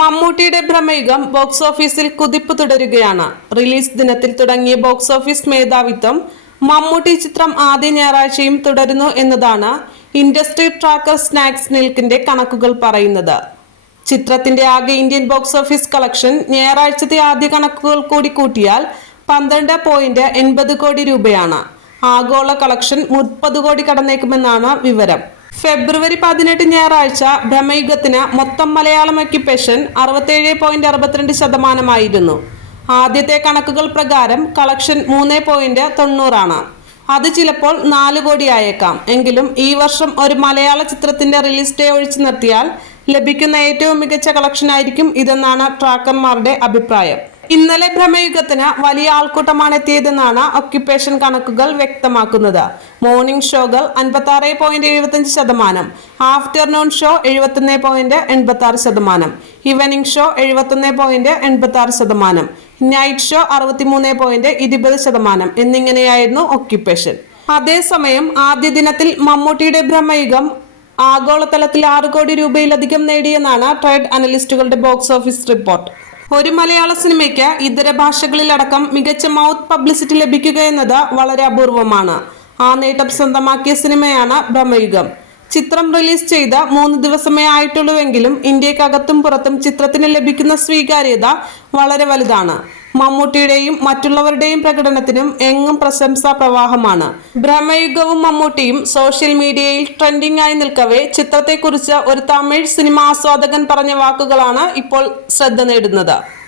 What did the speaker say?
മമ്മൂട്ടിയുടെ ഭ്രമയുഗം ബോക്സ് ഓഫീസിൽ കുതിപ്പ് തുടരുകയാണ്. റിലീസ് ദിനത്തിൽ തുടങ്ങിയ ബോക്സ് ഓഫീസ് മേധാവിത്വം മമ്മൂട്ടി ചിത്രം ആദ്യ ഞായറാഴ്ചയും തുടരുന്നു എന്നതാണ് ഇൻഡസ്ട്രി ട്രാക്കർ സ്നാക്സ് നിൽക്കിന്റെ കണക്കുകൾ പറയുന്നത്. ചിത്രത്തിന്റെ ആകെ ഇന്ത്യൻ ബോക്സ് ഓഫീസ് കളക്ഷൻ ഞായറാഴ്ചത്തെ ആദ്യ കണക്കുകൾ കൂടി കൂട്ടിയാൽ പന്ത്രണ്ട് പോയിന്റ് എൺപത് കോടി രൂപയാണ്. ആഗോള കളക്ഷൻ മുപ്പത് കോടി കടന്നേക്കുമെന്നാണ് വിവരം. ഫെബ്രുവരി പതിനെട്ട് ഞായറാഴ്ച ഭ്രമയുഗത്തിന് മൊത്തം മലയാളം ഒക്യുപ്പേഷൻ അറുപത്തേഴ് പോയിന്റ് അറുപത്തിരണ്ട് ശതമാനമായിരുന്നു. ആദ്യത്തെ കണക്കുകൾ പ്രകാരം കളക്ഷൻ മൂന്ന് പോയിന്റ് തൊണ്ണൂറാണ് അത് ചിലപ്പോൾ നാല് കോടി ആയേക്കാം. എങ്കിലും ഈ വർഷം ഒരു മലയാള ചിത്രത്തിന്റെ റിലീസ് ഡേ ഒഴിച്ചു നിർത്തിയാൽ ലഭിക്കുന്ന ഏറ്റവും മികച്ച കളക്ഷൻ ആയിരിക്കും ഇതെന്നാണ് ട്രാക്കർമാരുടെ അഭിപ്രായം. ഇന്നലെ ഭ്രമയുഗത്തിന് വലിയ ആൾക്കൂട്ടമാണ് എത്തിയതെന്നാണ് ഒക്യുപ്പേഷൻ കണക്കുകൾ വ്യക്തമാക്കുന്നത്. മോർണിംഗ് ഷോകൾ അൻപത്തി ആറ് പോയിന്റ് എഴുപത്തഞ്ച് ശതമാനം. ആഫ്റ്റർനൂൺ ഷോ എഴുപത്തൊന്ന് പോയിന്റ് എൺപത്തി ആറ് ശതമാനം. ഈവനിംഗ് ഷോ എഴുപത്തൊന്ന് പോയിന്റ് എൺപത്തി ആറ് ശതമാനം. നൈറ്റ് ഷോ അറുപത്തിമൂന്ന് പോയിന്റ് ഇരുപത് ശതമാനം. എന്നിങ്ങനെയായിരുന്നു ഒക്യുപ്പേഷൻ അതേസമയം ആദ്യ ദിനത്തിൽ മമ്മൂട്ടിയുടെ ഭ്രമയുഗം ആഗോളതലത്തിൽ ആറ് കോടി രൂപയിലധികം നേടിയെന്നാണ് ട്രേഡ് അനലിസ്റ്റുകളുടെ ബോക്സ് ഓഫീസ് റിപ്പോർട്ട് ഒരു മലയാള സിനിമയ്ക്ക് ഇതര ഭാഷകളിലടക്കം മികച്ച മൗത്ത് പബ്ലിസിറ്റി ലഭിക്കുക എന്നത് വളരെ അപൂർവമാണ്. ആ നേട്ടം സ്വന്തമാക്കിയ സിനിമയാണ് ഭ്രമയുഗം ചിത്രം റിലീസ് ചെയ്ത മൂന്ന് ദിവസമേ ആയിട്ടുള്ളൂവെങ്കിലും ഇന്ത്യക്കകത്തും പുറത്തും ചിത്രത്തിന് ലഭിക്കുന്ന സ്വീകാര്യത വളരെ വലുതാണ്. മമ്മൂട്ടിയുടെയും മറ്റുള്ളവരുടെയും പ്രകടനത്തിനും എങ്ങും പ്രശംസാ പ്രവാഹമാണ്. ഭ്രമയുഗവും മമ്മൂട്ടിയും സോഷ്യൽ മീഡിയയിൽ ട്രെൻഡിംഗ് ആയി നിൽക്കവേ ചിത്രത്തെക്കുറിച്ച് ഒരു തമിഴ് സിനിമാ ആസ്വാദകൻ പറഞ്ഞ വാക്കുകളാണ് ഇപ്പോൾ ശ്രദ്ധ നേടുന്നത്.